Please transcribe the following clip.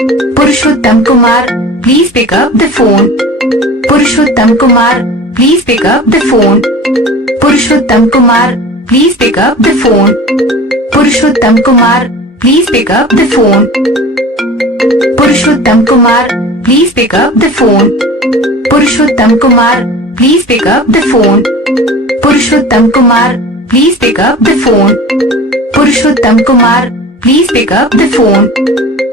Purushottam Kumar, please pick up the phone. Purushottam Kumar, please pick up the phone. Purushottam Kumar, please pick up the phone. Purushottam Kumar, please pick up the phone. Purushottam Kumar, please pick up the phone. Purushottam Kumar, please pick up the phone. Purushottam Kumar, please pick up the phone. Purushottam Kumar, please pick up the phone.